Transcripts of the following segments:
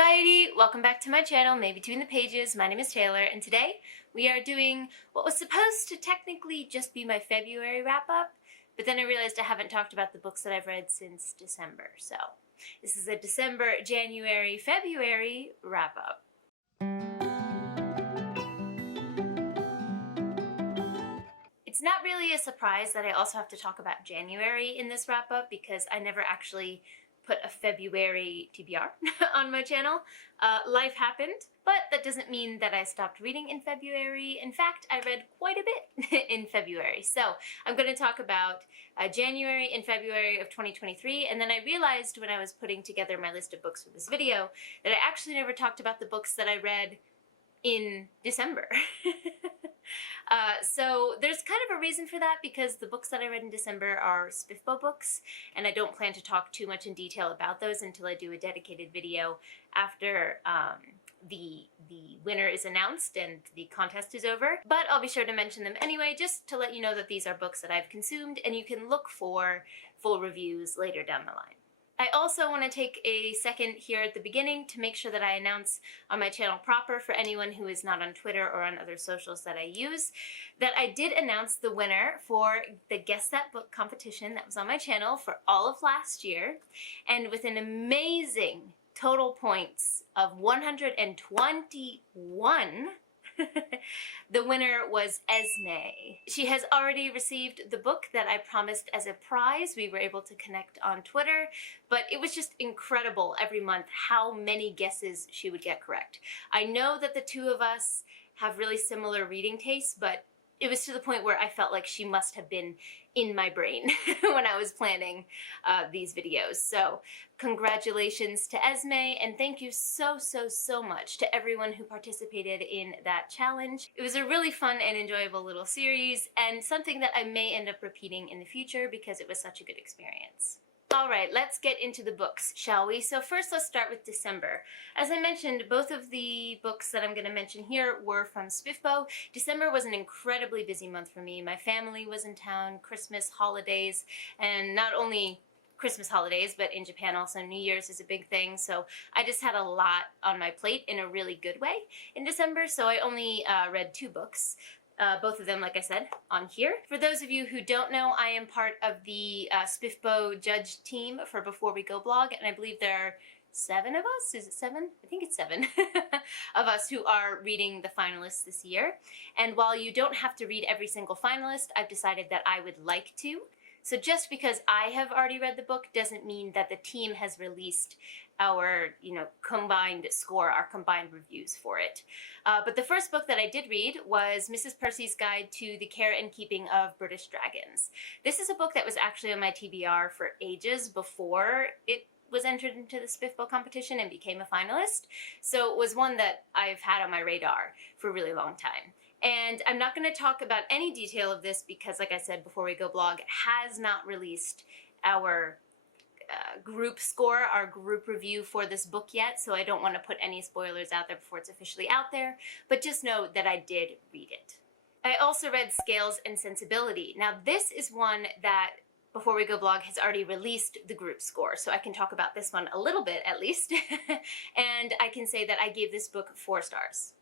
Okaeri! Welcome back to my channel, Maybe Between the Pages. My name is Taylor, and today we are doing what was supposed to technically just be my February wrap-up, but then I realized I haven't talked about the books that I've read since December, so this is a December, January, February wrap-up. It's not really a surprise that I also have to talk about January in this wrap-up because I never actually put a February TBR on my channel. Life happened, but that doesn't mean that I stopped reading in February. In fact, I read quite a bit in February. So I'm going to talk about January and February of 2023, and then I realized when I was putting together my list of books for this video that I actually never talked about the books that I read in December. So there's kind of a reason for that because the books that I read in December are SPFBO books, and I don't plan to talk too much in detail about those until I do a dedicated video after the winner is announced and the contest is over. But I'll be sure to mention them anyway, just to let you know that these are books that I've consumed, and you can look for full reviews later down the line. I also want to take a second here at the beginning to make sure that I announce on my channel proper for anyone who is not on Twitter or on other socials that I use, that I did announce the winner for the Guess That Book competition that was on my channel for all of last year, and with an amazing total points of 121, the winner was Esme. She has already received the book that I promised as a prize. We were able to connect on Twitter, but it was just incredible every month how many guesses she would get correct. I know that the two of us have really similar reading tastes, but it was to the point where I felt like she must have been in my brain when I was planning these videos. So congratulations to Esme, and thank you so much to everyone who participated in that challenge. It was a really fun and enjoyable little series, and something that I may end up repeating in the future because it was such a good experience. Alright, let's get into the books, shall we? So first let's start with December. As I mentioned, both of the books that I'm going to mention here were from SPFBO. December was an incredibly busy month for me. My family was in town, Christmas, holidays, and not only Christmas holidays, but in Japan also New Year's is a big thing, so I just had a lot on my plate in a really good way in December, so I only read 2 books. Both of them, like I said, on here. For those of you who don't know, I am part of the SPFBO judge team for Before We Go blog, and I believe there are 7 of us? Is it 7? I think it's 7 of us who are reading the finalists this year. And while you don't have to read every single finalist, I've decided that I would like to. So just because I have already read the book doesn't mean that the team has released our, combined score, our combined reviews for it. But the first book that I did read was Mrs. Percy's Guide to the Care and Keeping of British Dragons. This is a book that was actually on my TBR for ages before it was entered into the SPFBO competition and became a finalist. So it was one that I've had on my radar for a really long time. And I'm not going to talk about any detail of this because, like I said, Before We Go blog has not released our group score, our group review for this book yet, so I don't want to put any spoilers out there before it's officially out there, but just know that I did read it. I also read Scales and Sensibility. Now this is one that Before We Go blog has already released the group score, so I can talk about this one a little bit at least, and I can say that I gave this book 4 stars.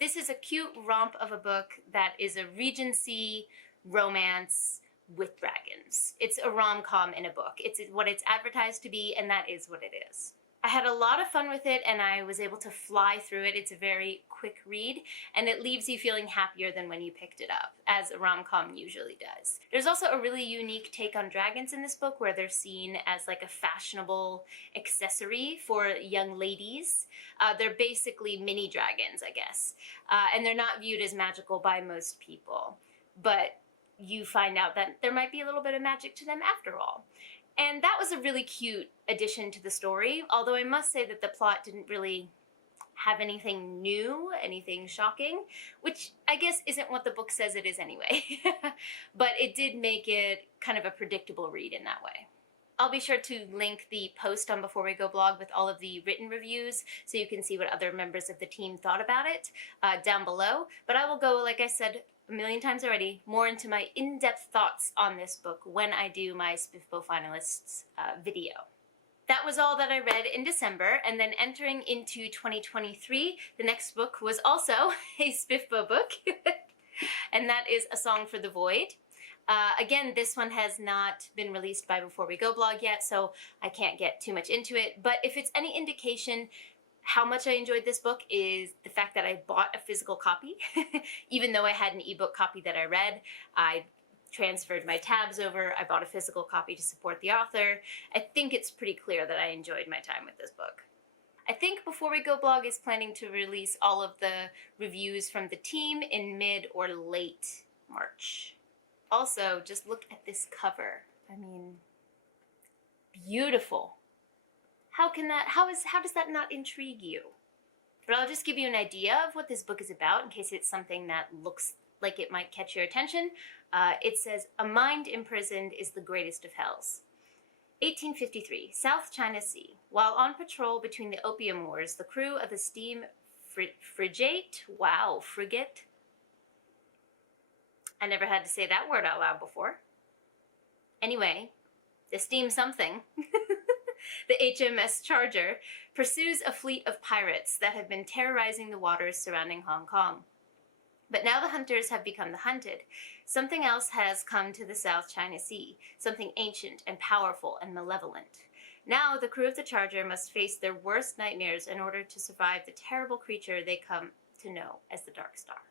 This is a cute romp of a book that is a Regency romance with dragons. It's a rom-com in a book. It's what it's advertised to be, and that is what it is. I had a lot of fun with it, and I was able to fly through it. It's a very quick read, and it leaves you feeling happier than when you picked it up, as a rom-com usually does. There's also a really unique take on dragons in this book, where they're seen as like a fashionable accessory for young ladies. They're basically mini dragons, I guess, and they're not viewed as magical by most people, but you find out that there might be a little bit of magic to them after all. And that was a really cute addition to the story, although I must say that the plot didn't really have anything new, anything shocking, which I guess isn't what the book says it is anyway. But it did make it kind of a predictable read in that way. I'll be sure to link the post on Before We Go blog with all of the written reviews so you can see what other members of the team thought about it down below. But I will go, like I said a million times already, more into my in-depth thoughts on this book when I do my SPFBO finalists video. That was all that I read in December, and then entering into 2023, the next book was also a SPFBO book, and that is A Song for the Void. Again, this one has not been released by Before We Go blog yet, so I can't get too much into it, but if it's any indication how much I enjoyed this book is the fact that I bought a physical copy. Even though I had an ebook copy that I read, I transferred my tabs over, I bought a physical copy to support the author. I think it's pretty clear that I enjoyed my time with this book. I think Before We Go blog is planning to release all of the reviews from the team in mid or late March. Also, just look at this cover. I mean, beautiful. How does that not intrigue you? But I'll just give you an idea of what this book is about in case it's something that looks like it might catch your attention. It says, "A mind imprisoned is the greatest of hells." 1853, South China Sea. While on patrol between the Opium Wars, the crew of the steam frigate. I never had to say that word out loud before. Anyway, the steam something. The HMS Charger pursues a fleet of pirates that have been terrorizing the waters surrounding Hong Kong. But now the hunters have become the hunted. Something else has come to the South China Sea, something ancient and powerful and malevolent. Now the crew of the Charger must face their worst nightmares in order to survive the terrible creature they come to know as the Dark Star.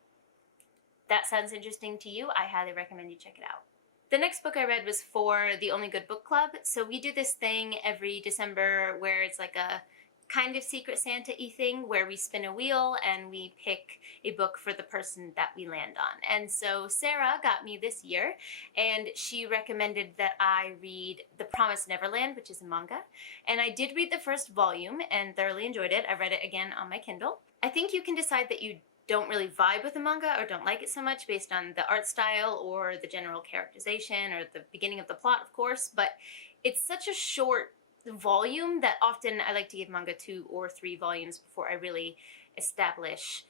That sounds interesting to you? I highly recommend you check it out. The next book I read was for the Only Good Book Club. So we do this thing every December where it's like a kind of Secret Santa-y thing where we spin a wheel and we pick a book for the person that we land on. And so Sarah got me this year, and she recommended that I read The Promised Neverland, which is a manga. And I did read the first volume and thoroughly enjoyed it. I read it again on my Kindle. I think you can decide that you don't really vibe with the manga or don't like it so much based on the art style or the general characterization or the beginning of the plot, of course, but it's such a short volume that often I like to give manga 2 or 3 volumes before I really establish,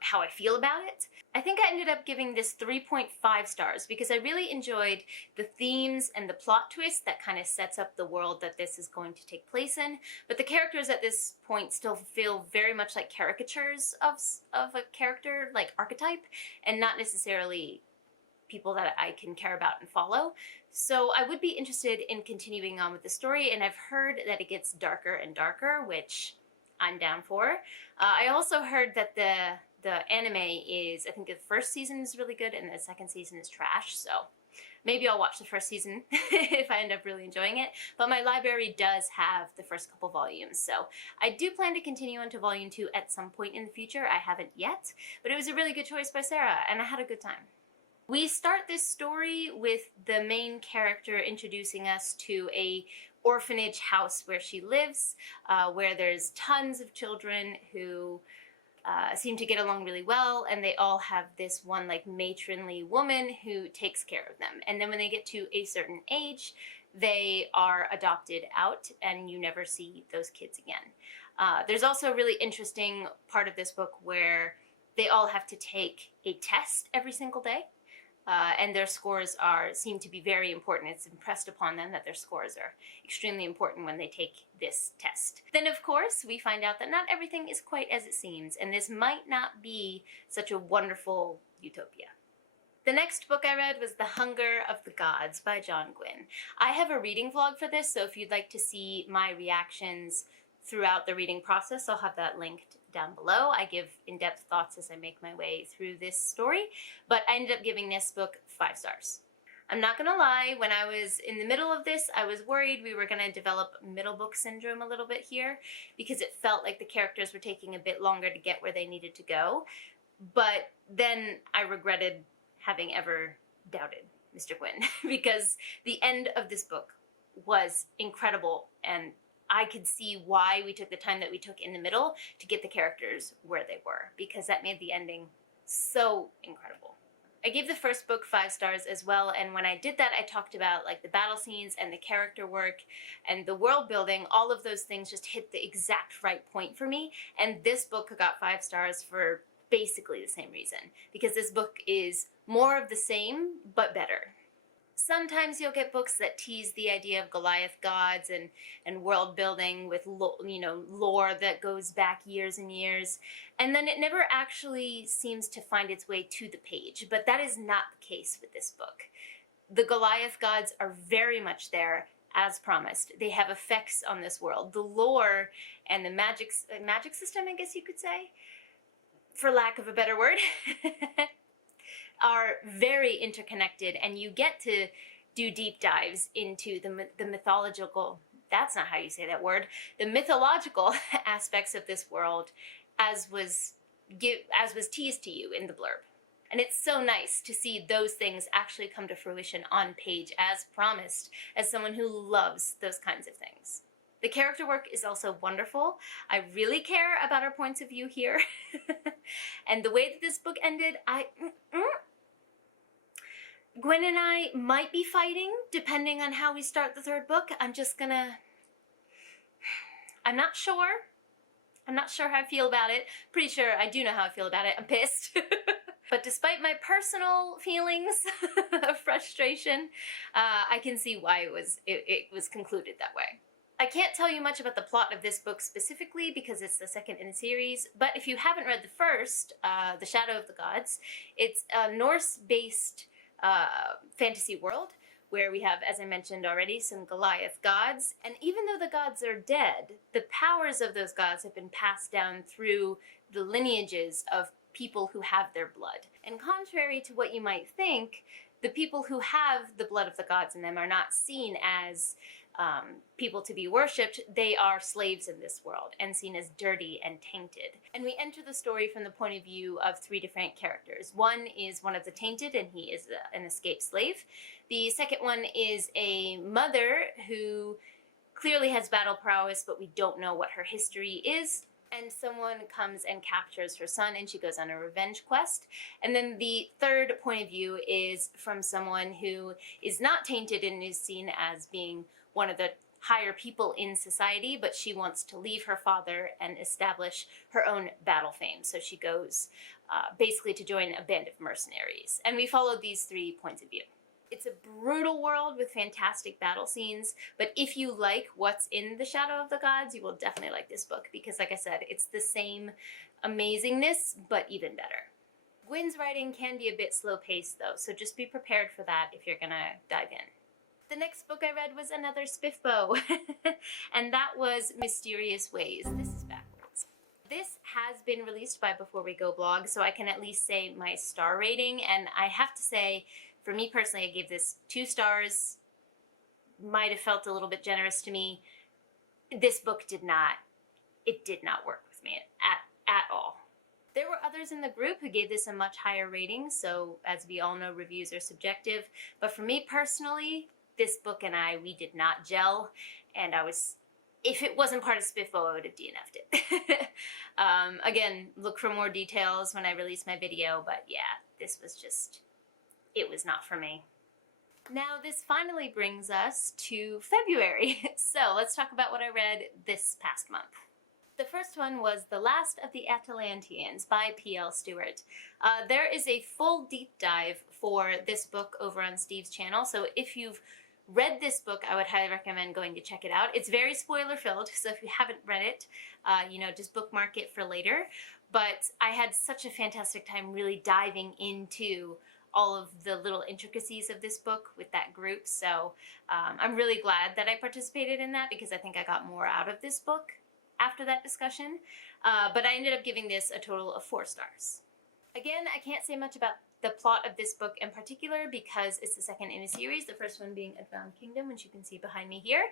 how I feel about it. I think I ended up giving this 3.5 stars because I really enjoyed the themes and the plot twist that kind of sets up the world that this is going to take place in, but the characters at this point still feel very much like caricatures of a character, like archetype, and not necessarily people that I can care about and follow. So I would be interested in continuing on with the story, and I've heard that it gets darker and darker, which I'm down for. I also heard that the anime is, I think the first season is really good and the second season is trash, so maybe I'll watch the first season if I end up really enjoying it. But my library does have the first couple volumes, so I do plan to continue on to volume 2 at some point in the future. I haven't yet, but it was a really good choice by Sarah, and I had a good time. We start this story with the main character introducing us to a orphanage house where she lives, where there's tons of children who seem to get along really well, and they all have this one matronly woman who takes care of them. And then when they get to a certain age, they are adopted out and you never see those kids again. There's also a really interesting part of this book where they all have to take a test every single day. And their scores seem to be very important. It's impressed upon them that their scores are extremely important when they take this test. Then, of course, we find out that not everything is quite as it seems, and this might not be such a wonderful utopia. The next book I read was The Hunger of the Gods by John Gwynne. I have a reading vlog for this, so if you'd like to see my reactions throughout the reading process, I'll have that linked down below. I give in-depth thoughts as I make my way through this story, but I ended up giving this book 5 stars. I'm not gonna lie, when I was in the middle of this, I was worried we were gonna develop middle book syndrome a little bit here because it felt like the characters were taking a bit longer to get where they needed to go, but then I regretted having ever doubted Mr. Gwynne because the end of this book was incredible, and I could see why we took the time that we took in the middle to get the characters where they were, because that made the ending so incredible. I gave the first book 5 stars as well, and when I did that, I talked about the battle scenes and the character work and the world building. All of those things just hit the exact right point for me, and this book got 5 stars for basically the same reason, because this book is more of the same, but better. Sometimes you'll get books that tease the idea of Goliath gods and world building with lore that goes back years and years, and then it never actually seems to find its way to the page. But that is not the case with this book. The Goliath gods are very much there, as promised. They have effects on this world. The lore and the magic system, I guess you could say, for lack of a better word, are very interconnected, and you get to do deep dives into the mythological, that's not how you say that word, the mythological aspects of this world as was teased to you in the blurb. And it's so nice to see those things actually come to fruition on page as promised, as someone who loves those kinds of things. The character work is also wonderful. I really care about our points of view here. And the way that this book ended, Gwynne and I might be fighting depending on how we start the third book. I'm not sure. I'm not sure how I feel about it. Pretty sure I do know how I feel about it. I'm pissed. But despite my personal feelings of frustration, I can see why it was concluded that way. I can't tell you much about the plot of this book specifically because it's the second in the series, but if you haven't read the first, The Shadow of the Gods, it's a Norse-based fantasy world where we have, as I mentioned already, some Goliath gods, and even though the gods are dead, the powers of those gods have been passed down through the lineages of people who have their blood. And contrary to what you might think, the people who have the blood of the gods in them are not seen as people to be worshipped. They are slaves in this world and seen as dirty and tainted. And we enter the story from the point of view of three different characters. One is one of the tainted, and he is an escaped slave. The second one is a mother who clearly has battle prowess, but we don't know what her history is. And someone comes and captures her son, and she goes on a revenge quest. And then the third point of view is from someone who is not tainted and is seen as being one of the higher people in society, but she wants to leave her father and establish her own battle fame. So she goes basically to join a band of mercenaries. And we follow these 3 points of view. It's a brutal world with fantastic battle scenes, but if you like what's in The Shadow of the Gods, you will definitely like this book because, like I said, it's the same amazingness, but even better. Gwynne's writing can be a bit slow-paced, though, so just be prepared for that if you're gonna dive in. The next book I read was another SPFBO, and that was Mysterious Ways. This is backwards. This has been released by Before We Go blog, so I can at least say my star rating, and I have to say, for me personally, I gave this 2 stars. Might have felt a little bit generous to me. This book did not work with me at all. There were others in the group who gave this a much higher rating, so as we all know, reviews are subjective. But for me personally, this book and we did not gel, and if it wasn't part of SPFBO, I would have DNF'd it. Again, look for more details when I release my video, but yeah, this was just, it was not for me. Now this finally brings us to February, so let's talk about what I read this past month. The first one was The Last of the Atalanteans by P.L. Stuart. There is a full deep dive for this book over on Steve's channel, so if you've read this book, I would highly recommend going to check it out. It's very spoiler-filled, so if you haven't read it, just bookmark it for later. But I had such a fantastic time really diving into all of the little intricacies of this book with that group, so I'm really glad that I participated in that because I think I got more out of this book after that discussion, but I ended up giving this a total of 4 stars. Again, I can't say much about the plot of this book in particular because it's the second in a series, the first one being Advanced Kingdom, which you can see behind me here.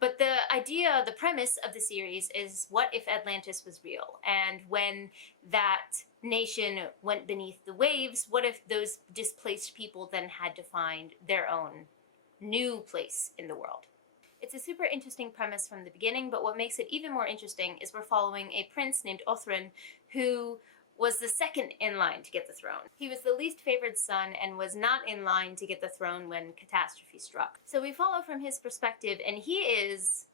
But the idea, the premise of the series is what if Atlantis was real? And when that nation went beneath the waves, what if those displaced people then had to find their own new place in the world? It's a super interesting premise from the beginning, but what makes it even more interesting is we're following a prince named Othrin who was the second in line to get the throne. He was the least favored son and was not in line to get the throne when catastrophe struck. So we follow from his perspective, and he is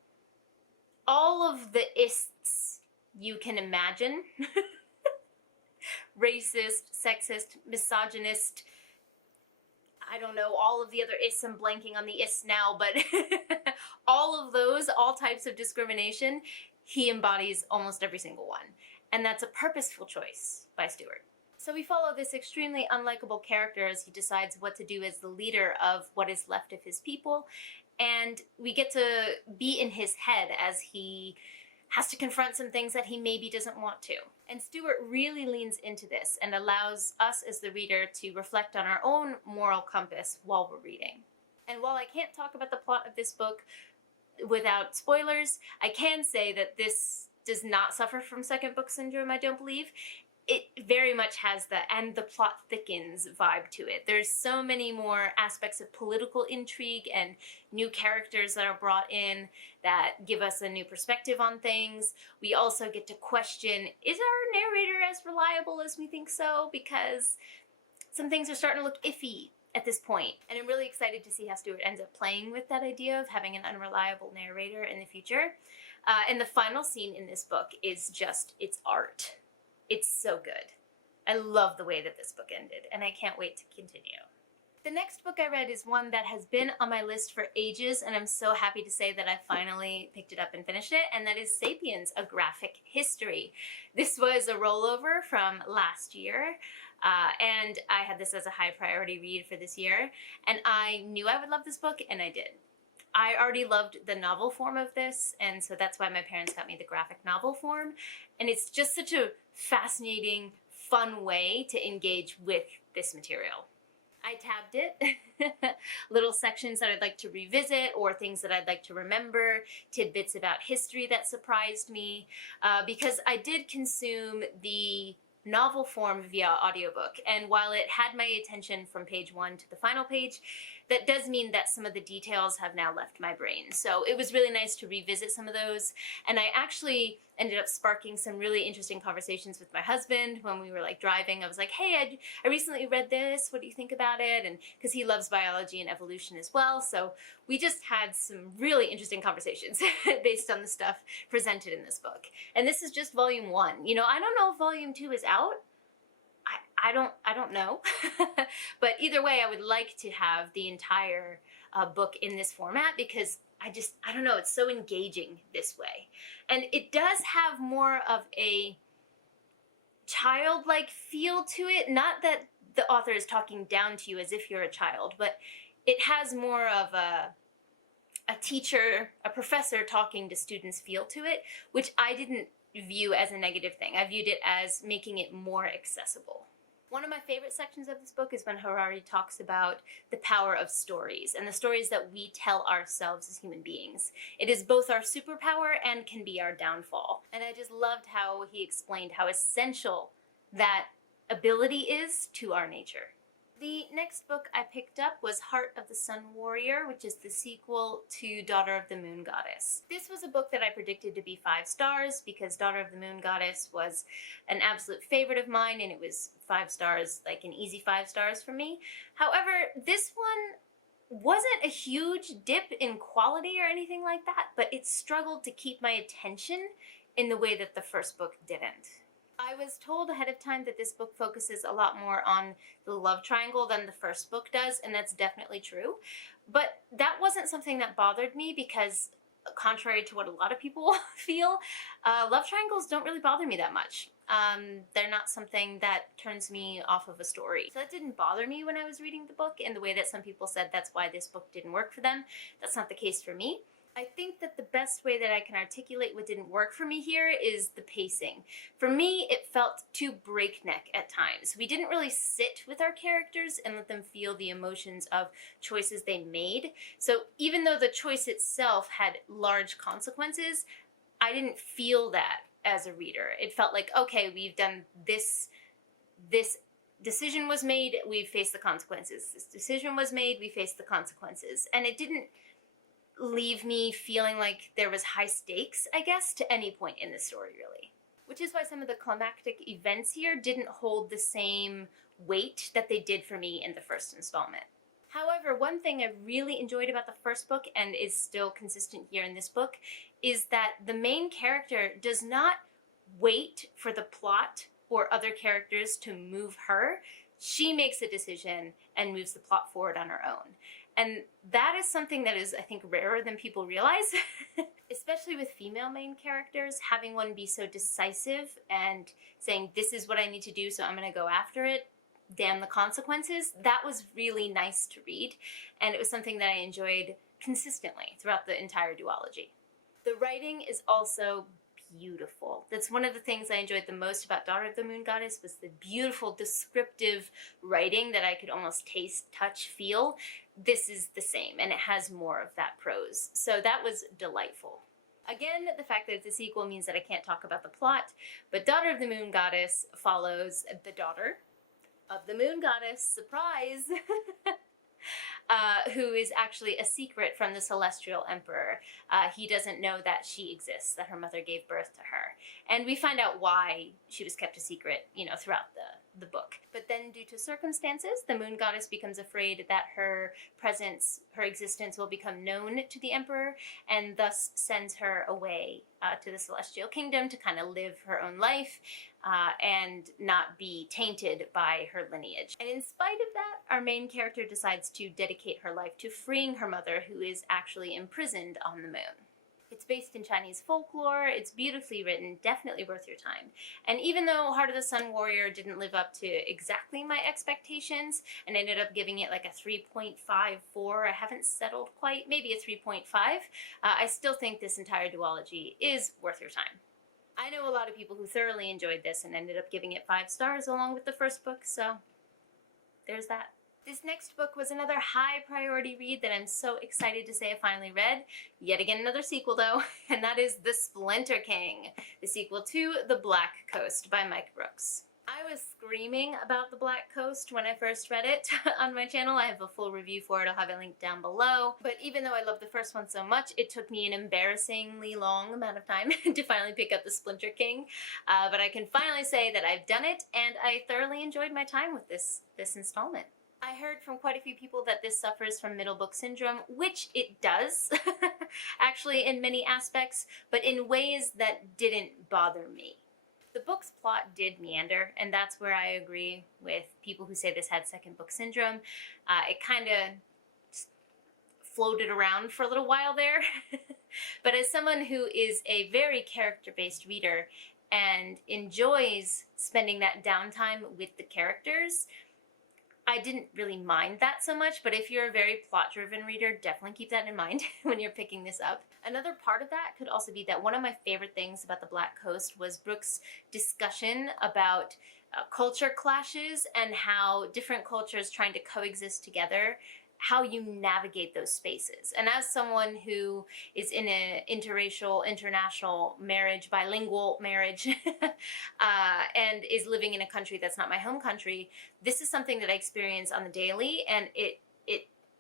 all of the ists you can imagine. Racist, sexist, misogynist. I don't know, all of the other ists, I'm blanking on the ists now, but all of those, all types of discrimination, he embodies almost every single one. And that's a purposeful choice by Stuart. So we follow this extremely unlikable character as he decides what to do as the leader of what is left of his people. And we get to be in his head as he has to confront some things that he maybe doesn't want to. And Stuart really leans into this and allows us as the reader to reflect on our own moral compass while we're reading. And while I can't talk about the plot of this book without spoilers, I can say that this does not suffer from second book syndrome, I don't believe. It very much has the "and the plot thickens" vibe to it. There's so many more aspects of political intrigue and new characters that are brought in that give us a new perspective on things. We also get to question, is our narrator as reliable as we think so? Because some things are starting to look iffy at this point. And I'm really excited to see how Stuart ends up playing with that idea of having an unreliable narrator in the future. And the final scene in this book is just, it's art. It's so good. I love the way that this book ended, and I can't wait to continue. The next book I read is one that has been on my list for ages, and I'm so happy to say that I finally picked it up and finished it, and that is Sapiens, A Graphic History. This was a rollover from last year, and I had this as a high priority read for this year, and I knew I would love this book, and I did. I already loved the novel form of this, and so that's why my parents got me the graphic novel form. And it's just such a fascinating, fun way to engage with this material. I tabbed it. Little sections that I'd like to revisit or things that I'd like to remember, tidbits about history that surprised me, because I did consume the novel form via audiobook, and while it had my attention from page 1 to the final page, that does mean that some of the details have now left my brain. So it was really nice to revisit some of those, and I actually ended up sparking some really interesting conversations with my husband when we were like driving. I was like, hey, I recently read this, what do you think about it? And because he loves biology and evolution as well, so we just had some really interesting conversations based on the stuff presented in this book. And this is just volume 1. You know, I don't know if volume 2 is out. I don't know. But either way, I would like to have the entire book in this format because I don't know, it's so engaging this way. And it does have more of a childlike feel to it. Not that the author is talking down to you as if you're a child, but it has more of a teacher, a professor talking to students feel to it, which I didn't view as a negative thing. I viewed it as making it more accessible. One of my favorite sections of this book is when Harari talks about the power of stories and the stories that we tell ourselves as human beings. It is both our superpower and can be our downfall. And I just loved how he explained how essential that ability is to our nature. The next book I picked up was Heart of the Sun Warrior, which is the sequel to Daughter of the Moon Goddess. This was a book that I predicted to be 5 stars because Daughter of the Moon Goddess was an absolute favorite of mine, and it was 5 stars, like an easy 5 stars for me. However, this one wasn't a huge dip in quality or anything like that, but it struggled to keep my attention in the way that the first book didn't. I was told ahead of time that this book focuses a lot more on the love triangle than the first book does, and that's definitely true. But that wasn't something that bothered me because, contrary to what a lot of people feel, love triangles don't really bother me that much. They're not something that turns me off of a story. So that didn't bother me when I was reading the book in the way that some people said that's why this book didn't work for them. That's not the case for me. I think that the best way that I can articulate what didn't work for me here is the pacing. For me, it felt too breakneck at times. We didn't really sit with our characters and let them feel the emotions of choices they made. So even though the choice itself had large consequences, I didn't feel that as a reader. It felt like, okay, we've done this decision was made, we've faced the consequences. This decision was made, we faced the consequences. And it didn't leave me feeling like there was high stakes, I guess, to any point in the story, really. Which is why some of the climactic events here didn't hold the same weight that they did for me in the first installment. However, one thing I really enjoyed about the first book, and is still consistent here in this book, is that the main character does not wait for the plot or other characters to move her she makes a decision and moves the plot forward on her own. And that is something that is, I think, rarer than people realize, especially with female main characters. Having one be so decisive and saying, this is what I need to do, so I'm going to go after it, damn the consequences. That was really nice to read, and it was something that I enjoyed consistently throughout the entire duology. The writing is also beautiful. That's one of the things I enjoyed the most about Daughter of the Moon Goddess, was the beautiful descriptive writing that I could almost taste, touch, feel. This is the same, and it has more of that prose. So that was delightful. Again, the fact that it's a sequel means that I can't talk about the plot, but Daughter of the Moon Goddess follows the daughter of the Moon Goddess, surprise, who is actually a secret from the Celestial Emperor. He doesn't know that she exists, that her mother gave birth to her. And we find out why she was kept a secret, you know, throughout the book. But then due to circumstances, the Moon Goddess becomes afraid that her presence, her existence will become known to the Emperor, and thus sends her away to the Celestial Kingdom to kind of live her own life and not be tainted by her lineage. And in spite of that, our main character decides to dedicate her life to freeing her mother, who is actually imprisoned on the moon. It's based in Chinese folklore, it's beautifully written, definitely worth your time. And even though Heart of the Sun Warrior didn't live up to exactly my expectations, and ended up giving it like a 3.54, I haven't settled quite, maybe a 3.5, I still think this entire duology is worth your time. I know a lot of people who thoroughly enjoyed this and ended up giving it 5 stars along with the first book, so there's that. This next book was another high priority read that I'm so excited to say I finally read. Yet again another sequel though, and that is The Splinter King, the sequel to The Black Coast by Mike Brooks. I was screaming about The Black Coast when I first read it on my channel. I have a full review for it, I'll have it linked down below. But even though I love the first one so much, it took me an embarrassingly long amount of time to finally pick up The Splinter King. But I can finally say that I've done it, and I thoroughly enjoyed my time with this installment. I heard from quite a few people that this suffers from middle book syndrome, which it does, actually in many aspects, but in ways that didn't bother me. The book's plot did meander, and that's where I agree with people who say this had second book syndrome. It kind of floated around for a little while there. But as someone who is a very character-based reader and enjoys spending that downtime with the characters, I didn't really mind that so much, but if you're a very plot-driven reader, definitely keep that in mind when you're picking this up. Another part of that could also be that one of my favorite things about The Black Coast was Brooks' discussion about culture clashes and how different cultures trying to coexist together, how you navigate those spaces. And as someone who is in an interracial, international marriage, bilingual marriage, and is living in a country that's not my home country, this is something that I experience on the daily, and it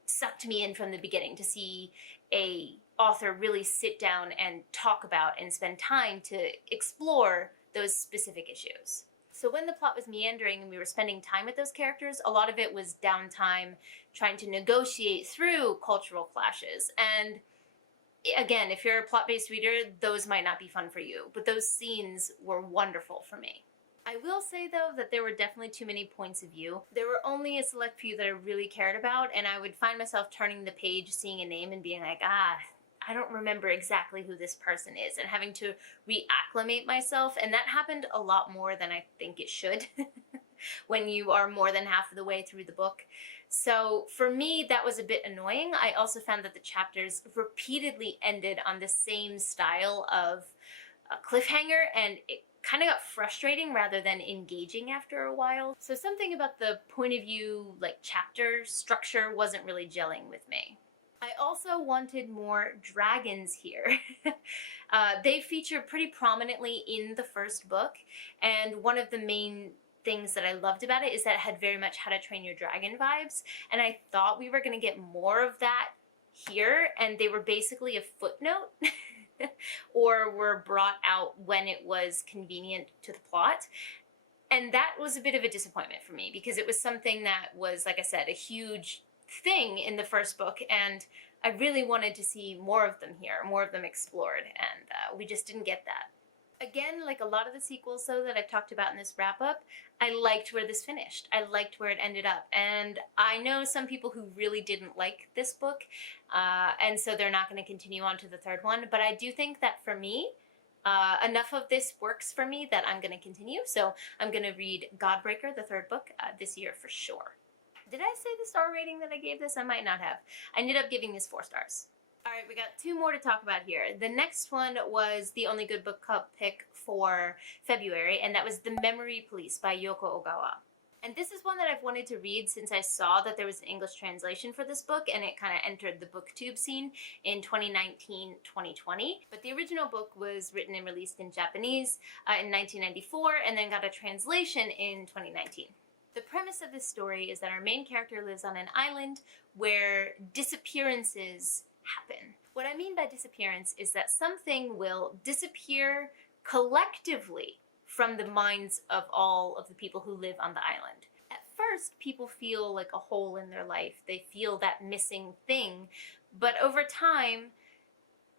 sucked me in from the beginning to see a author really sit down and talk about and spend time to explore those specific issues. So when the plot was meandering and we were spending time with those characters, a lot of it was downtime trying to negotiate through cultural clashes. And again, if you're a plot-based reader, those might not be fun for you, but those scenes were wonderful for me. I will say, though, that there were definitely too many points of view. There were only a select few that I really cared about, and I would find myself turning the page, seeing a name, and being like, I don't remember exactly who this person is, and having to reacclimate myself, and that happened a lot more than I think it should when you are more than half of the way through the book. So for me, that was a bit annoying. I also found that the chapters repeatedly ended on the same style of cliffhanger, and it kind of got frustrating rather than engaging after a while. So something about the point of view, like chapter structure, wasn't really gelling with me. I also wanted more dragons here. They feature pretty prominently in the first book, and one of the main things that I loved about it is that it had very much How to Train Your Dragon vibes, and I thought we were going to get more of that here, and they were basically a footnote or were brought out when it was convenient to the plot. And that was a bit of a disappointment for me, because it was something that was, like I said, a huge thing in the first book, and I really wanted to see more of them here, more of them explored, and we just didn't get that. Again, like a lot of the sequels, though, that I've talked about in this wrap-up, I liked where this finished. I liked where it ended up. And I know some people who really didn't like this book, and so they're not going to continue on to the third one. But I do think that for me, enough of this works for me that I'm going to continue. So I'm going to read Godbreaker, the third book, this year for sure. Did I say the star rating that I gave this? I might not have. I ended up giving this 4 stars. All right, we got 2 more to talk about here. The next one was the only good book club pick for February, and that was The Memory Police by Yoko Ogawa. And this is one that I've wanted to read since I saw that there was an English translation for this book, and it kind of entered the booktube scene in 2019-2020. But the original book was written and released in Japanese in 1994, and then got a translation in 2019. The premise of this story is that our main character lives on an island where disappearances happen. What I mean by disappearance is that something will disappear collectively from the minds of all of the people who live on the island. At first, people feel like a hole in their life. They feel that missing thing, but over time,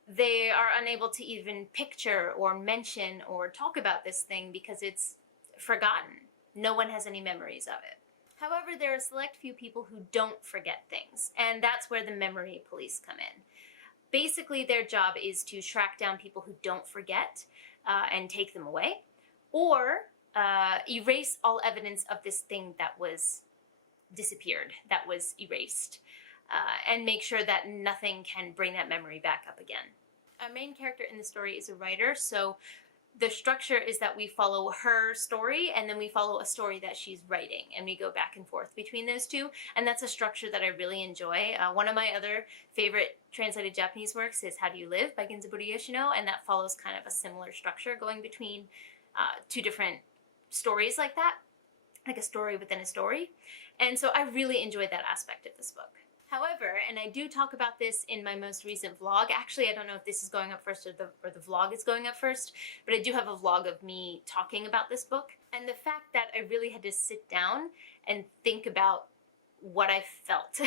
they are unable to even picture or mention or talk about this thing because it's forgotten. No one has any memories of it. However, there are a select few people who don't forget things, and that's where the memory police come in. Basically, their job is to track down people who don't forget and take them away, or erase all evidence of this thing that was disappeared, that was erased, and make sure that nothing can bring that memory back up again. Our main character in the story is a writer, so the structure is that we follow her story and then we follow a story that she's writing, and we go back and forth between those two, and that's a structure that I really enjoy. One of my other favorite translated Japanese works is How Do You Live by Genzaburo Yoshino, and that follows kind of a similar structure, going between 2 different stories like that, like a story within a story. And so I really enjoyed that aspect of this book. However, and I do talk about this in my most recent vlog. Actually, I don't know if this is going up first or the vlog is going up first, but I do have a vlog of me talking about this book. And the fact that I really had to sit down and think about what I felt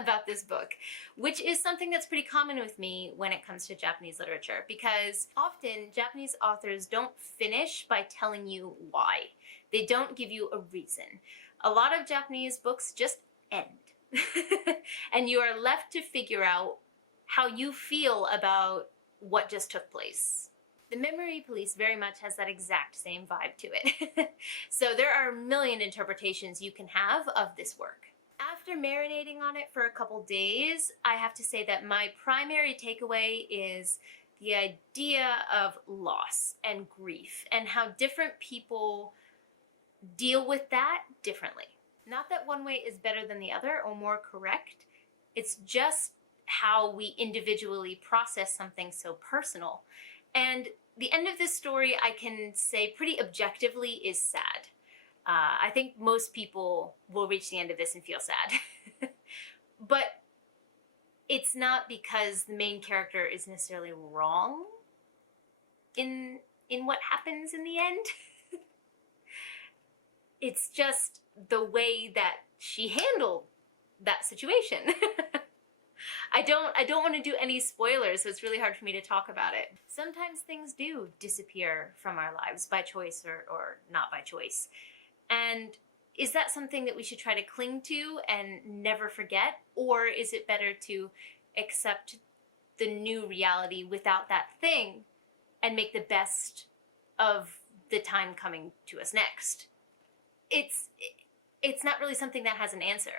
about this book, which is something that's pretty common with me when it comes to Japanese literature, because often Japanese authors don't finish by telling you why. They don't give you a reason. A lot of Japanese books just end. And you are left to figure out how you feel about what just took place. The Memory Police very much has that exact same vibe to it. So there are a million interpretations you can have of this work. After marinating on it for a couple days, I have to say that my primary takeaway is the idea of loss and grief and how different people deal with that differently. Not that one way is better than the other or more correct. It's just how we individually process something so personal. And the end of this story, I can say pretty objectively, is sad. I think most people will reach the end of this and feel sad. But it's not because the main character is necessarily wrong in what happens in the end. It's just the way that she handled that situation. I don't want to do any spoilers, so it's really hard for me to talk about it. Sometimes things do disappear from our lives by choice or not by choice. And is that something that we should try to cling to and never forget? Or is it better to accept the new reality without that thing and make the best of the time coming to us next? It's not really something that has an answer.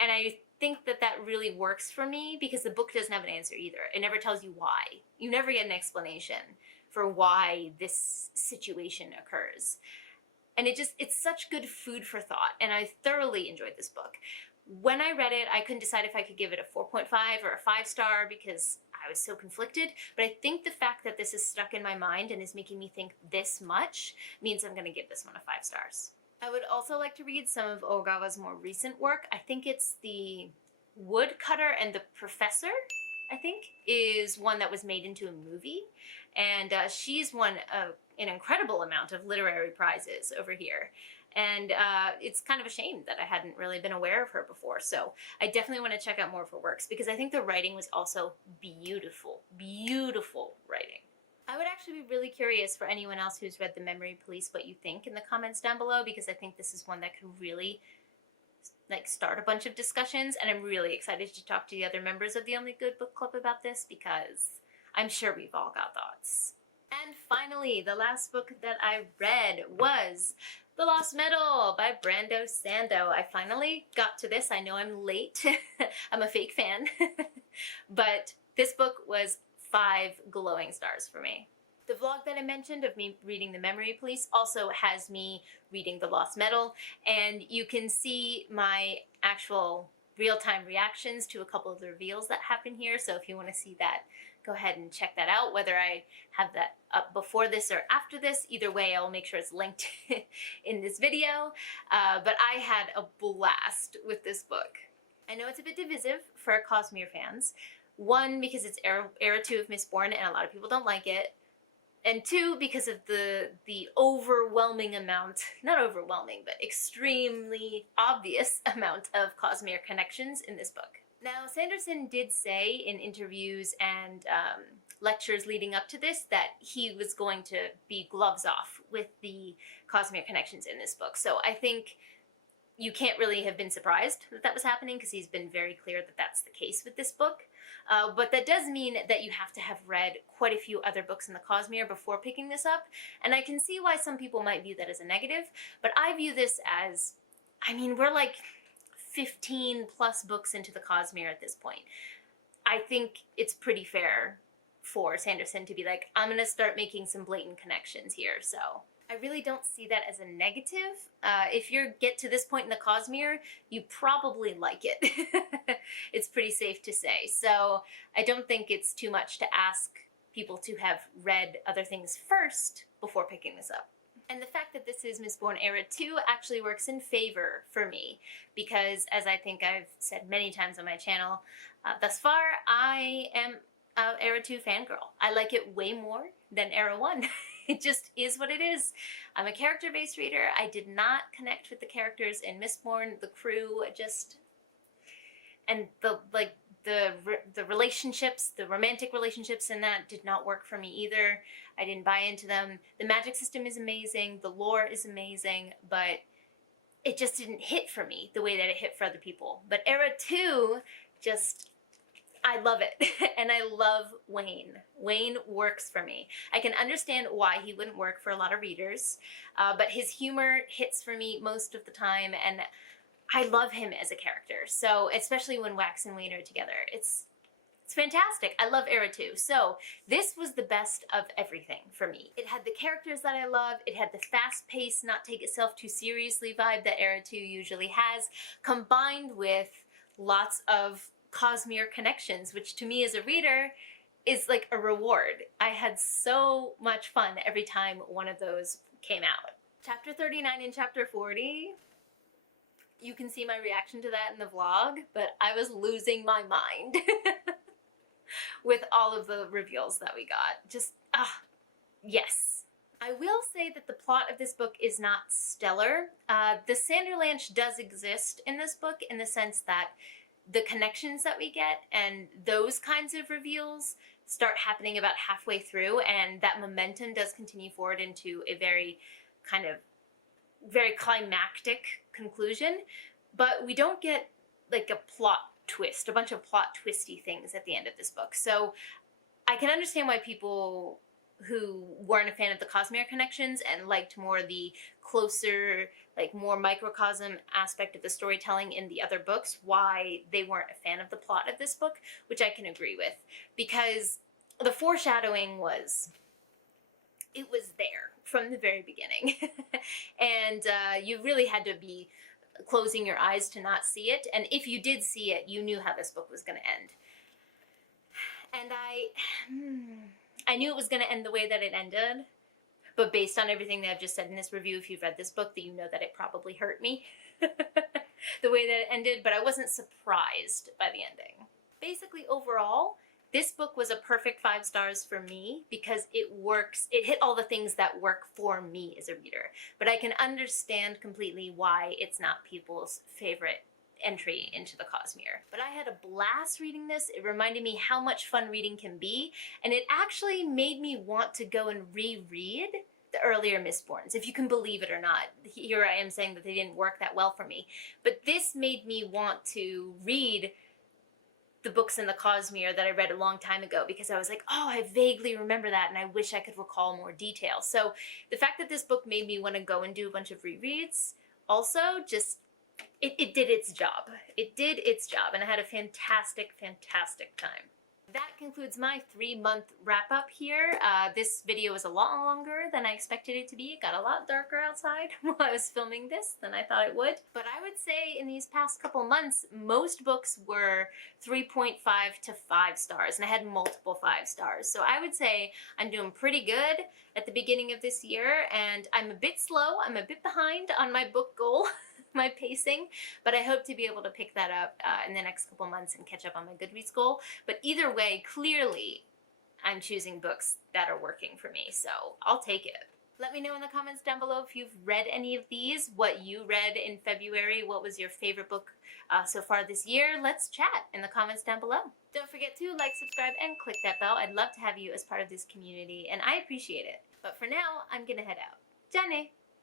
And I think that that really works for me because the book doesn't have an answer either. It never tells you why. You never get an explanation for why this situation occurs. And it's such good food for thought, and I thoroughly enjoyed this book. When I read it, I couldn't decide if I could give it a 4.5 or a 5-star because I was so conflicted, but I think the fact that this is stuck in my mind and is making me think this much means I'm going to give this one a 5 stars. I would also like to read some of Ogawa's more recent work. I think it's The Woodcutter and the Professor, I think, is one that was made into a movie. And she's won an incredible amount of literary prizes over here. And it's kind of a shame that I hadn't really been aware of her before. So I definitely want to check out more of her works because I think the writing was also beautiful, beautiful writing. I would actually be really curious for anyone else who's read The Memory Police what you think in the comments down below, because I think this is one that could really start a bunch of discussions, and I'm really excited to talk to the other members of the Only Good Book Club about this, because I'm sure we've all got thoughts. And finally, the last book that I read was The Lost Medal by Brando Sando. I finally got to this. I know I'm late. I'm a fake fan. But this book was 5 glowing stars for me. The vlog that I mentioned of me reading The Memory Police also has me reading The Lost Medal, and you can see my actual real-time reactions to a couple of the reveals that happen here, so if you want to see that, go ahead and check that out, whether I have that up before this or after this. Either way, I'll make sure it's linked in this video, but I had a blast with this book. I know it's a bit divisive for Cosmere fans. One, because it's Era 2 of Mistborn, and a lot of people don't like it. And 2, because of the overwhelming amount, not overwhelming, but extremely obvious amount of Cosmere connections in this book. Now, Sanderson did say in interviews and lectures leading up to this that he was going to be gloves off with the Cosmere connections in this book. So I think you can't really have been surprised that that was happening, because he's been very clear that that's the case with this book. But that does mean that you have to have read quite a few other books in the Cosmere before picking this up, and I can see why some people might view that as a negative, but I view this as, I mean, we're like 15 plus books into the Cosmere at this point. I think it's pretty fair for Sanderson to be like, I'm gonna start making some blatant connections here, so I really don't see that as a negative. If you get to this point in the Cosmere, you probably like it. It's pretty safe to say. So I don't think it's too much to ask people to have read other things first before picking this up. And the fact that this is Mistborn Era 2 actually works in favor for me, because as I think I've said many times on my channel, thus far, I am an Era 2 fangirl. I like it way more than Era 1. It just is what it is. I'm a character-based reader. I did not connect with the characters in Mistborn, the crew, and the relationships, the romantic relationships in that did not work for me either. I didn't buy into them. The magic system is amazing, the lore is amazing, but it just didn't hit for me the way that it hit for other people. But Era 2 just, I love it. And I love Wayne. Wayne works for me. I can understand why he wouldn't work for a lot of readers, but his humor hits for me most of the time, and I love him as a character. So especially when Wax and Wayne are together, it's fantastic. I love Era 2. So this was the best of everything for me. It had the characters that I love. It had the fast-paced, not take itself too seriously vibe that Era 2 usually has, combined with lots of Cosmere connections, which to me as a reader is like a reward. I had so much fun every time one of those came out. Chapter 39 and Chapter 40, you can see my reaction to that in the vlog, but I was losing my mind with all of the reveals that we got. Just, yes. I will say that the plot of this book is not stellar. The Sanderlanche does exist in this book in the sense that the connections that we get and those kinds of reveals start happening about halfway through, and that momentum does continue forward into a very climactic conclusion, but we don't get like a plot twist, a bunch of plot twisty things at the end of this book. So I can understand why people who weren't a fan of the Cosmere connections and liked more the closer, like more microcosm aspect of the storytelling in the other books, why they weren't a fan of the plot of this book, which I can agree with, because the foreshadowing was there from the very beginning. And you really had to be closing your eyes to not see it, and if you did see it, you knew how this book was going to end. And I knew it was going to end the way that it ended, but based on everything that I've just said in this review, if you've read this book, that you know that it probably hurt me the way that it ended, but I wasn't surprised by the ending. Basically, overall, this book was a perfect 5 stars for me because it hit all the things that work for me as a reader, but I can understand completely why it's not people's favorite entry into the Cosmere. But I had a blast reading this. It reminded me how much fun reading can be, and it actually made me want to go and reread the earlier Mistborns, if you can believe it or not. Here I am saying that they didn't work that well for me. But this made me want to read the books in the Cosmere that I read a long time ago, because I was like, oh, I vaguely remember that, and I wish I could recall more detail. So the fact that this book made me want to go and do a bunch of rereads also just, it did its job. It did its job, and I had a fantastic, fantastic time. That concludes my 3-month wrap-up here. This video was a lot longer than I expected it to be. It got a lot darker outside while I was filming this than I thought it would. But I would say in these past couple months, most books were 3.5 to 5 stars, and I had multiple 5 stars. So I would say I'm doing pretty good at the beginning of this year, and I'm a bit slow. I'm a bit behind on my book goal. My pacing, but I hope to be able to pick that up in the next couple months and catch up on my Goodreads goal. But either way, clearly I'm choosing books that are working for me, so I'll take it. Let me know in the comments down below if you've read any of these, what you read in February, what was your favorite book so far this year. Let's chat in the comments down below. Don't forget to like, subscribe, and click that bell. I'd love to have you as part of this community, and I appreciate it. But for now, I'm gonna head out. Ja ne!